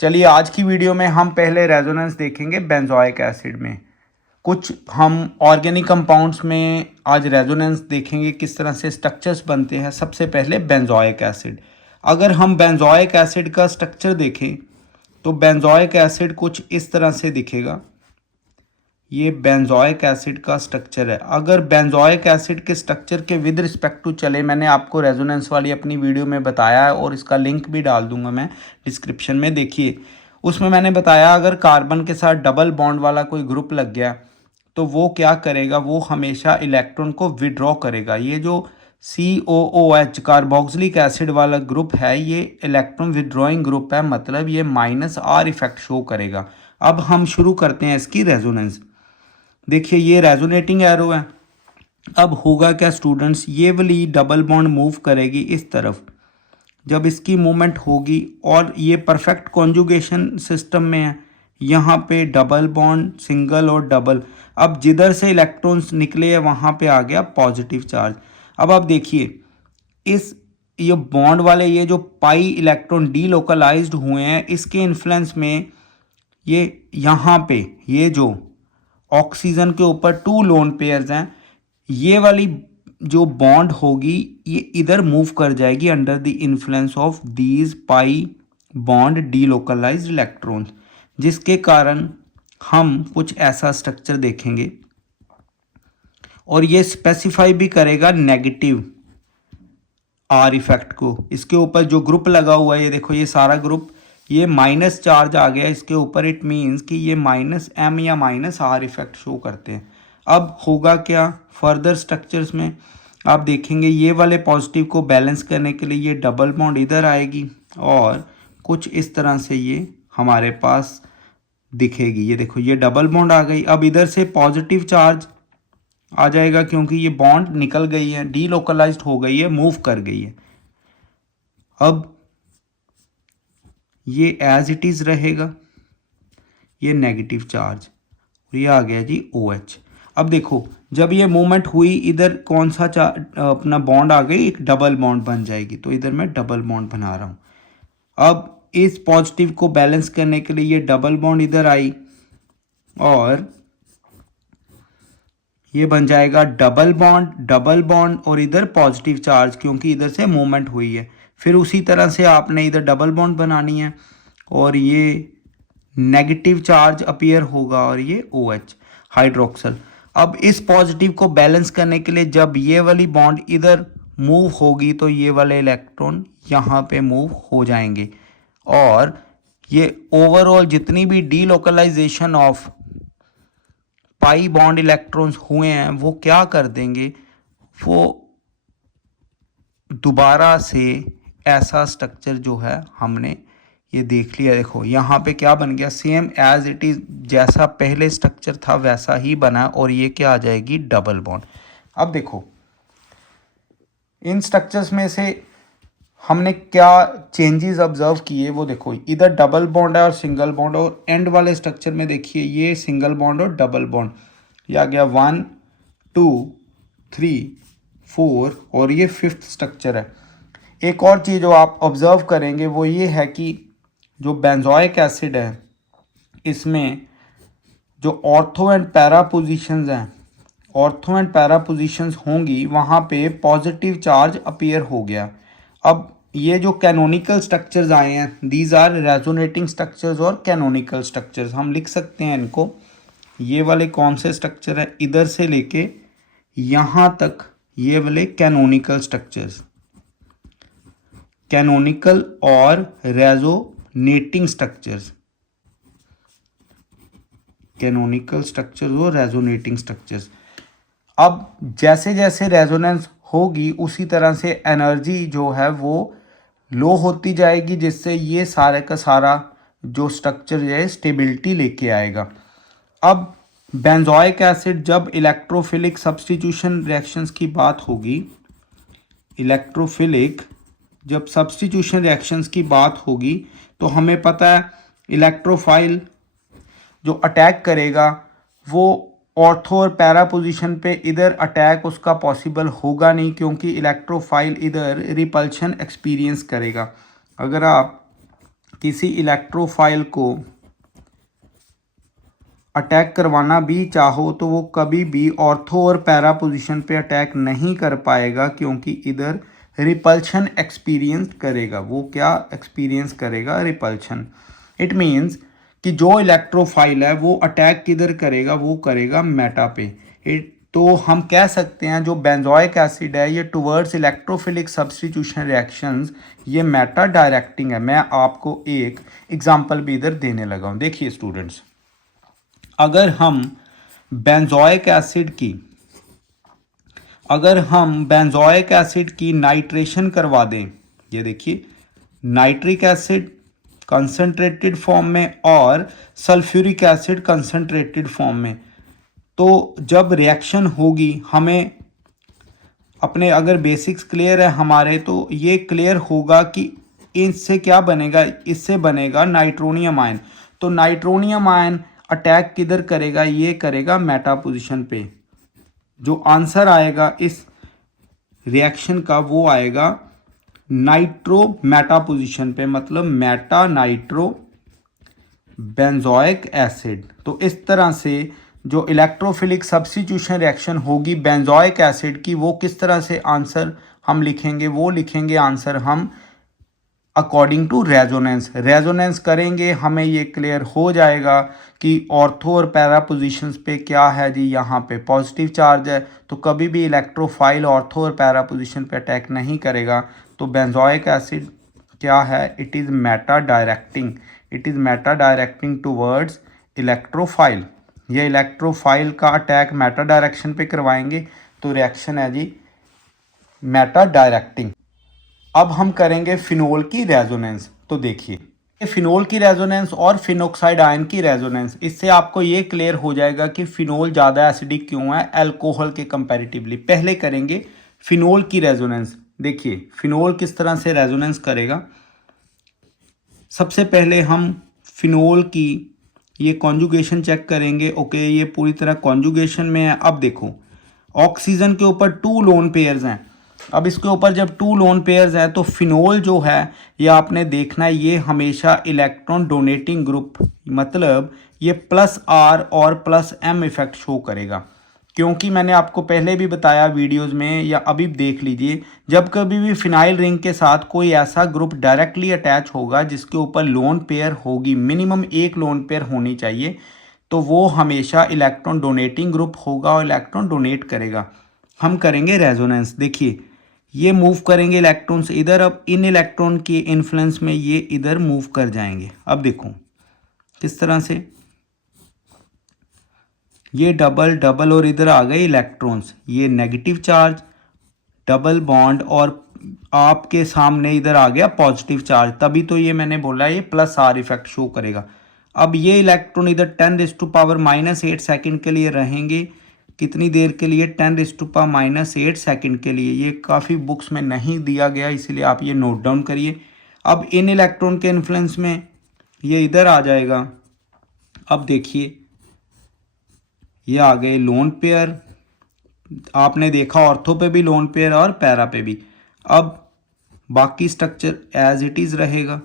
चलिए आज की वीडियो में हम पहले रेजोनेंस देखेंगे बेंजोइक एसिड में। कुछ हम ऑर्गेनिक कंपाउंड्स में आज रेजोनेंस देखेंगे, किस तरह से स्ट्रक्चर्स बनते हैं। सबसे पहले बेंजोइक एसिड। अगर हम बेंजोइक एसिड का स्ट्रक्चर देखें तो बेंजोइक एसिड कुछ इस तरह से दिखेगा। ये बेंजोइक एसिड का स्ट्रक्चर है। अगर बेंजोइक एसिड के स्ट्रक्चर के विद रिस्पेक्ट टू चले, मैंने आपको रेजोनेंस वाली अपनी वीडियो में बताया है और इसका लिंक भी डाल दूंगा मैं डिस्क्रिप्शन में, देखिए। उसमें मैंने बताया अगर कार्बन के साथ डबल बॉन्ड वाला कोई ग्रुप लग गया तो वो क्या करेगा, वो हमेशा इलेक्ट्रॉन को विड्रॉ करेगा। ये जो COOH कार्बोक्सिलिक एसिड वाला ग्रुप है ये इलेक्ट्रॉन विड्रॉइंग ग्रुप है, मतलब ये -R इफेक्ट शो करेगा। अब हम शुरू करते हैं इसकी रेजोनेंस। देखिए ये रेजोनेटिंग एरो है। अब होगा क्या स्टूडेंट्स, ये वाली डबल बॉन्ड मूव करेगी इस तरफ। जब इसकी मूवमेंट होगी और ये परफेक्ट कॉन्जुगेशन सिस्टम में है, यहाँ पे डबल बॉन्ड, सिंगल और डबल। अब जिधर से इलेक्ट्रॉन्स निकले हैं वहाँ पे आ गया पॉजिटिव चार्ज। अब आप देखिए इस ये बॉन्ड वाले ये जो पाई इलेक्ट्रॉन डीलोकलाइज्ड हुए हैं, इसके इन्फ्लुएंस में ये यहाँ पे ये जो ऑक्सीजन के ऊपर 2 लोन पेयर्स हैं, ये वाली जो बॉन्ड होगी ये इधर मूव कर जाएगी under the influence of these pi bond delocalised electrons, जिसके कारण हम कुछ ऐसा स्ट्रक्चर देखेंगे। और ये स्पेसिफाई भी करेगा नेगेटिव R इफेक्ट को। इसके ऊपर जो ग्रुप लगा हुआ है, ये देखो ये सारा ग्रुप, ये माइनस चार्ज आ गया इसके ऊपर। इट मीन्स कि ये -M या -R इफेक्ट शो करते हैं। अब होगा क्या फर्दर स्ट्रक्चर्स में, आप देखेंगे ये वाले पॉजिटिव को बैलेंस करने के लिए ये डबल बॉन्ड इधर आएगी और कुछ इस तरह से ये हमारे पास दिखेगी। ये देखो ये डबल बॉन्ड आ गई। अब इधर से पॉजिटिव चार्ज आ जाएगा क्योंकि ये बॉन्ड निकल गई है, डीलोकलाइज्ड हो गई है, मूव कर गई है। अब ये एज इट इज़ रहेगा, ये नेगेटिव चार्ज, ये आ गया जी OH। अब देखो जब ये मूवमेंट हुई इधर कौन सा अपना बॉन्ड आ गई, एक डबल बॉन्ड बन जाएगी। तो इधर मैं डबल बॉन्ड बना रहा हूँ। अब इस पॉजिटिव को बैलेंस करने के लिए ये डबल बॉन्ड इधर आई और ये बन जाएगा डबल बॉन्ड और इधर पॉजिटिव चार्ज, क्योंकि इधर से मूवमेंट हुई है। फिर उसी तरह से आपने इधर डबल बॉन्ड बनानी है और ये नेगेटिव चार्ज अपीयर होगा और ये OH हाइड्रोक्सल। अब इस पॉजिटिव को बैलेंस करने के लिए जब ये वाली बॉन्ड इधर मूव होगी तो ये वाले इलेक्ट्रॉन यहाँ पे मूव हो जाएंगे और ये ओवरऑल जितनी भी delocalization of pi bond electrons हुए हैं वो क्या कर देंगे, वो दोबारा से ऐसा स्ट्रक्चर जो है हमने ये देख लिया। देखो यहाँ पे क्या बन गया, सेम एज इट इज़, जैसा पहले स्ट्रक्चर था वैसा ही बना और ये क्या आ जाएगी डबल बॉन्ड। अब देखो इन स्ट्रक्चर्स में से हमने क्या चेंजेस ऑब्जर्व किए वो देखो। इधर डबल बॉन्ड है और सिंगल बॉन्ड, और एंड वाले स्ट्रक्चर में देखिए ये सिंगल बॉन्ड और डबल बॉन्ड, ये आ गया 1 2 3 4 और ये 5th स्ट्रक्चर है। एक और चीज़ जो आप ऑब्जर्व करेंगे वो ये है कि जो बेंजोइक एसिड है इसमें जो ऑर्थो एंड पैरा पोजीशंस हैं, ऑर्थो एंड पैरा पोजीशंस होंगी वहाँ पे पॉजिटिव चार्ज अपीयर हो गया। अब ये जो कैनोनिकल स्ट्रक्चर्स आए हैं, दीज आर रेजोनेटिंग स्ट्रक्चर्स और कैनोनिकल स्ट्रक्चर्स, हम लिख सकते हैं इनको। ये वाले कौन से स्ट्रक्चर है, इधर से लेके यहाँ तक ये वाले कैनोनिकल स्ट्रक्चर्स, कैनोनिकल और रेजोनेटिंग स्ट्रक्चर्स, कैनोनिकल स्ट्रक्चर्स और रेजोनेटिंग स्ट्रक्चर्स। अब जैसे जैसे रेजोनेंस होगी उसी तरह से एनर्जी जो है वो लो होती जाएगी, जिससे ये सारे का सारा जो स्ट्रक्चर है स्टेबिलिटी लेके आएगा। अब बेंजोइक एसिड जब इलेक्ट्रोफिलिक सब्स्टिट्यूशन रिएक्शंस की बात होगी, इलेक्ट्रोफिलिक जब सब्स्टिट्यूशन रिएक्शंस की बात होगी तो हमें पता है इलेक्ट्रोफाइल जो अटैक करेगा वो ऑर्थो और पैरा पोजीशन पे, इधर अटैक उसका पॉसिबल होगा नहीं क्योंकि इलेक्ट्रोफाइल इधर रिपल्शन एक्सपीरियंस करेगा। अगर आप किसी इलेक्ट्रोफाइल को अटैक करवाना भी चाहो तो वो कभी भी ऑर्थो और पैरा पोजीशन पे अटैक नहीं कर पाएगा, क्योंकि इधर रिपल्शन एक्सपीरियंस करेगा। वो क्या एक्सपीरियंस करेगा? रिपल्शन। इट मीन्स कि जो इलेक्ट्रोफाइल है वो अटैक किधर करेगा? वो करेगा मेटा पे। तो हम कह सकते हैं जो बेंजोइक एसिड है ये टुवर्ड्स इलेक्ट्रोफिलिक सब्स्टिट्यूशन रिएक्शंस ये मेटा डायरेक्टिंग है। मैं आपको एक एग्जांपल भी इधर देने लगा हूँ। देखिए स्टूडेंट्स, अगर हम बेंजोइक एसिड की नाइट्रेशन करवा दें, ये देखिए नाइट्रिक एसिड कंसंट्रेटेड फॉर्म में और सल्फ्यूरिक एसिड कंसंट्रेटेड फॉर्म में, तो जब रिएक्शन होगी हमें अपने अगर बेसिक्स क्लियर है हमारे, तो ये क्लियर होगा कि इससे क्या बनेगा? इससे बनेगा नाइट्रोनियम आयन। तो नाइट्रोनियम आयन अटैक किधर करेगा? ये करेगा मेटा पोजीशन पे। जो आंसर आएगा इस रिएक्शन का वो आएगा नाइट्रो मेटा पोजीशन पे, मतलब मेटा नाइट्रो बेंजोइक एसिड। तो इस तरह से जो इलेक्ट्रोफिलिक सब्स्टिट्यूशन रिएक्शन होगी बेंजोइक एसिड की, वो किस तरह से आंसर हम लिखेंगे? वो लिखेंगे आंसर हम अकॉर्डिंग टू रेजोनेंस करेंगे। हमें ये क्लियर हो जाएगा कि ऑर्थो और पैरा पोजीशंस पे क्या है जी, यहाँ पे पॉजिटिव चार्ज है, तो कभी भी इलेक्ट्रोफाइल ऑर्थो और पैरा पोजीशन पे अटैक नहीं करेगा। तो बेंजोइक एसिड क्या है? It is Meta directing towards electrophile. ये इलेक्ट्रोफाइल का अटैक मेटा डायरेक्शन पे करवाएंगे, तो रिएक्शन है जी मेटा डायरेक्टिंग। अब हम करेंगे फिनोल की रेजोनेंस। तो देखिए फिनोल की रेजोनेंस और फिनोक्साइड आयन की रेजोनेंस, इससे आपको ये क्लियर हो जाएगा कि फिनोल ज़्यादा एसिडिक क्यों है अल्कोहल के कंपैरेटिवली। पहले करेंगे फिनोल की रेजोनेंस। देखिए फिनोल किस तरह से रेजोनेंस करेगा। सबसे पहले हम फिनोल की ये कॉन्जुगेशन चेक करेंगे। ओके, ये पूरी तरह कॉन्जुगेशन में है। अब देखो ऑक्सीजन के ऊपर 2 लोन पेयर्स हैं। अब इसके ऊपर जब 2 लोन पेयर्स हैं तो फिनोल जो है ये आपने देखना है, ये हमेशा इलेक्ट्रॉन डोनेटिंग ग्रुप, मतलब ये +R और +M इफेक्ट शो करेगा। क्योंकि मैंने आपको पहले भी बताया वीडियोस में, या अभी देख लीजिए, जब कभी भी फिनाइल रिंग के साथ कोई ऐसा ग्रुप डायरेक्टली अटैच होगा जिसके ऊपर लोन पेयर होगी, मिनिमम 1 लोन पेयर होनी चाहिए, तो वो हमेशा इलेक्ट्रॉन डोनेटिंग ग्रुप होगा और इलेक्ट्रॉन डोनेट करेगा। हम करेंगे रेजोनेंस। देखिए ये मूव करेंगे इलेक्ट्रॉन्स इधर। अब इन इलेक्ट्रॉन के इन्फ्लुएंस में ये इधर मूव कर जाएंगे। अब देखो किस तरह से ये डबल डबल और इधर आ गए इलेक्ट्रॉन्स, ये नेगेटिव चार्ज डबल बॉन्ड, और आपके सामने इधर आ गया पॉजिटिव चार्ज। तभी तो ये मैंने बोला ये +R इफेक्ट शो करेगा। अब ये इलेक्ट्रॉन इधर 10⁻⁸ सेकंड के लिए रहेंगे। कितनी देर के लिए? 10⁻⁸ सेकंड के लिए। ये काफ़ी बुक्स में नहीं दिया गया, इसलिए आप ये नोट डाउन करिए। अब इन इलेक्ट्रॉन के इन्फ्लुएंस में ये इधर आ जाएगा। अब देखिए ये आ गए लोन पेयर। आपने देखा ऑर्थो पे भी लोन पेयर और पैरा पे भी। अब बाकी स्ट्रक्चर एज इट इज़ रहेगा।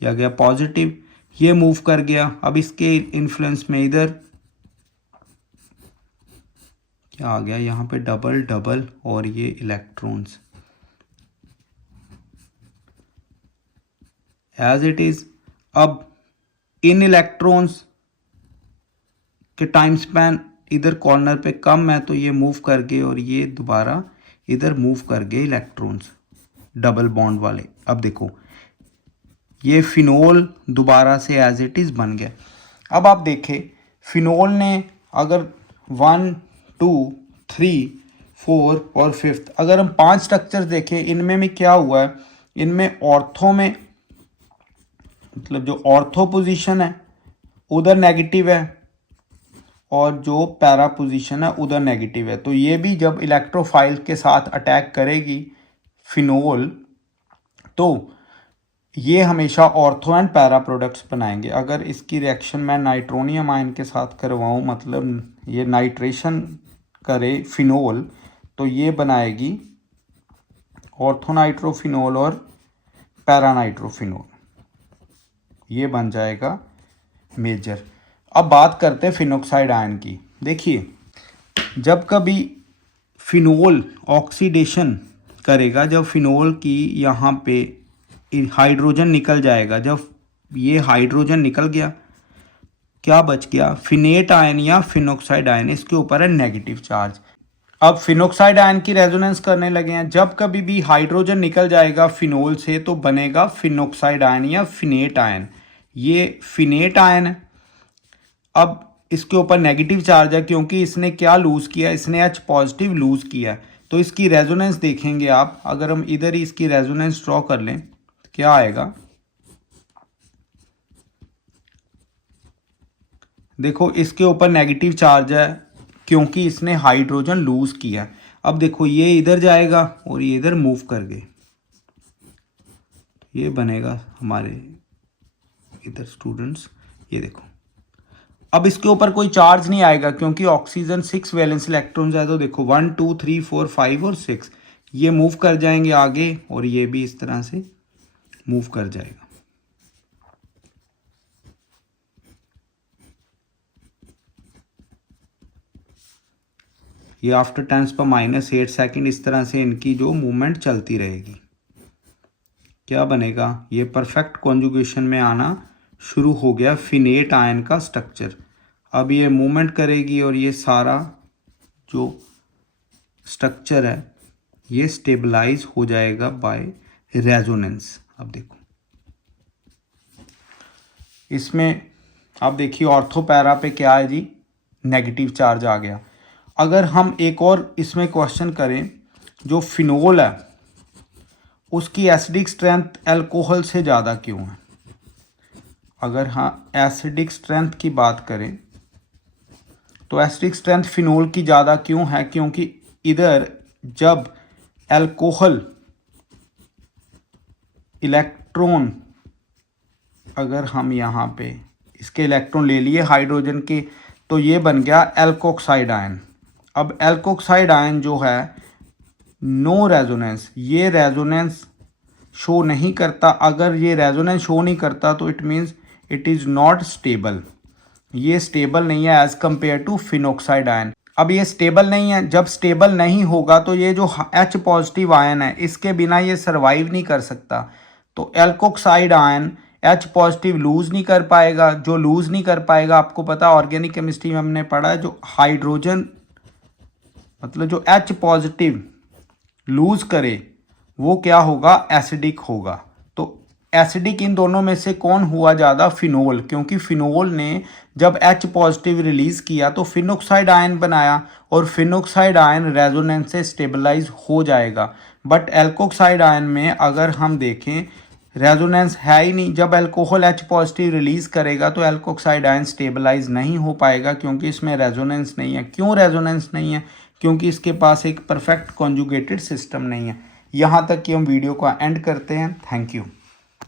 ये आ गया पॉजिटिव, ये मूव कर गया। अब इसके इन्फ्लुएंस में इधर क्या आ गया? यहाँ पे डबल डबल और ये इलेक्ट्रॉन्स एज इट इज़। अब इन इलेक्ट्रॉन्स के टाइम स्पैन इधर कॉर्नर पे कम है, तो ये मूव कर गए और ये दोबारा इधर मूव कर गए इलेक्ट्रॉन्स डबल बॉन्ड वाले। अब देखो ये फिनोल दोबारा से एज इट इज़ बन गया। अब आप देखें फिनोल ने अगर 1 2 3 4 और 5th, अगर हम 5 स्ट्रक्चर्स देखें, इनमें में क्या हुआ है? इनमें ऑर्थो में, मतलब जो ऑर्थो पोजीशन है उधर नेगेटिव है और जो पैरा पोजीशन है उधर नेगेटिव है। तो ये भी जब इलेक्ट्रोफाइल के साथ अटैक करेगी फिनोल, तो ये हमेशा ऑर्थो एंड पैरा प्रोडक्ट्स बनाएंगे। अगर इसकी रिएक्शन मैं नाइट्रोनियम आयन के साथ करवाऊँ, मतलब ये नाइट्रेशन करे फिनोल, तो ये बनाएगी ऑर्थोनाइट्रोफिनोल और पैरानाइट्रोफिनोल। ये बन जाएगा मेजर। अब बात करते हैं फिनोक्साइड आयन की। देखिए जब कभी फिनोल ऑक्सीडेशन करेगा, जब फिनोल की यहाँ पे हाइड्रोजन निकल जाएगा, जब ये हाइड्रोजन निकल गया क्या बच गया, फिनेट आयन या फिनोक्साइड आयन, इसके ऊपर है नेगेटिव चार्ज। अब फिनोक्साइड आयन की रेजोनेंस करने लगे हैं। जब कभी भी हाइड्रोजन निकल जाएगा फिनोल से तो बनेगा फिनोक्साइड आयन या फिनेट आयन। ये फिनेट आयन है। अब इसके ऊपर नेगेटिव चार्ज है क्योंकि इसने क्या लूज़ किया, इसने H पॉजिटिव लूज़ किया है। तो इसकी रेजोनेंस देखेंगे आप, अगर हम इधर ही इसकी रेजोनेंस ड्रॉ कर लें तो क्या आएगा, देखो इसके ऊपर नेगेटिव चार्ज है क्योंकि इसने हाइड्रोजन लूज़ किया। अब देखो ये इधर जाएगा और ये इधर मूव कर गए, ये बनेगा हमारे इधर स्टूडेंट्स, ये देखो अब इसके ऊपर कोई चार्ज नहीं आएगा क्योंकि ऑक्सीजन 6 वैलेंस इलेक्ट्रॉन्स है। तो देखो 1 2 3 4 5 और 6 ये मूव कर जाएंगे आगे और ये भी इस तरह से मूव कर जाएगा। ये आफ्टर 10⁻⁸ सेकेंड इस तरह से इनकी जो मूवमेंट चलती रहेगी। क्या बनेगा, ये परफेक्ट कॉन्जुगेशन में आना शुरू हो गया फिनेट आयन का स्ट्रक्चर। अब ये मूवमेंट करेगी और ये सारा जो स्ट्रक्चर है ये स्टेबलाइज हो जाएगा बाय रेजोनेंस। अब देखो इसमें अब देखिए ऑर्थो पैरा पे क्या है जी, नेगेटिव चार्ज आ गया। अगर हम एक और इसमें क्वेश्चन करें, जो फिनोल है उसकी एसिडिक स्ट्रेंथ अल्कोहल से ज़्यादा क्यों है। अगर हाँ एसिडिक स्ट्रेंथ की बात करें तो एसिडिक स्ट्रेंथ फिनोल की ज़्यादा क्यों है, क्योंकि इधर जब अल्कोहल इलेक्ट्रॉन, अगर हम यहाँ पे इसके इलेक्ट्रॉन ले लिए हाइड्रोजन के तो ये बन गया एल्कोक्साइड आयन। अब एल्कोक्साइड आयन जो है नो रेजोनेंस, ये रेजोनेंस शो नहीं करता। अगर ये रेजोनेंस शो नहीं करता तो it means it is not stable, ये स्टेबल नहीं है as compare to phenoxide ion. अब ये स्टेबल नहीं है, जब स्टेबल नहीं होगा तो ये जो H पॉजिटिव आयन है इसके बिना ये सर्वाइव नहीं कर सकता। तो alkoxide ion H positive lose नहीं कर पाएगा। जो लूज़ नहीं कर पाएगा, आपको पता ऑर्गेनिक केमिस्ट्री में हमने पढ़ा है, जो हाइड्रोजन मतलब जो H पॉजिटिव लूज़ करे वो क्या होगा, एसिडिक होगा। तो एसिडिक इन दोनों में से कौन हुआ ज़्यादा, फिनोल, क्योंकि फिनोल ने जब H पॉजिटिव रिलीज़ किया तो फिनोक्साइड आयन बनाया और फिनोक्साइड आयन रेजोनेंस से स्टेबलाइज हो जाएगा। बट एल्कोक्साइड आयन में अगर हम देखें रेजोनेंस है ही नहीं। जब अल्कोहल H पॉजिटिव रिलीज़ करेगा तो एल्कोक्साइड आयन स्टेबलाइज नहीं हो पाएगा क्योंकि इसमें रेजोनेंस नहीं है। क्यों रेजोनेंस नहीं है, क्योंकि इसके पास एक परफेक्ट कॉन्जुगेटेड सिस्टम नहीं है। यहाँ तक कि हम वीडियो को एंड करते हैं। Thank you.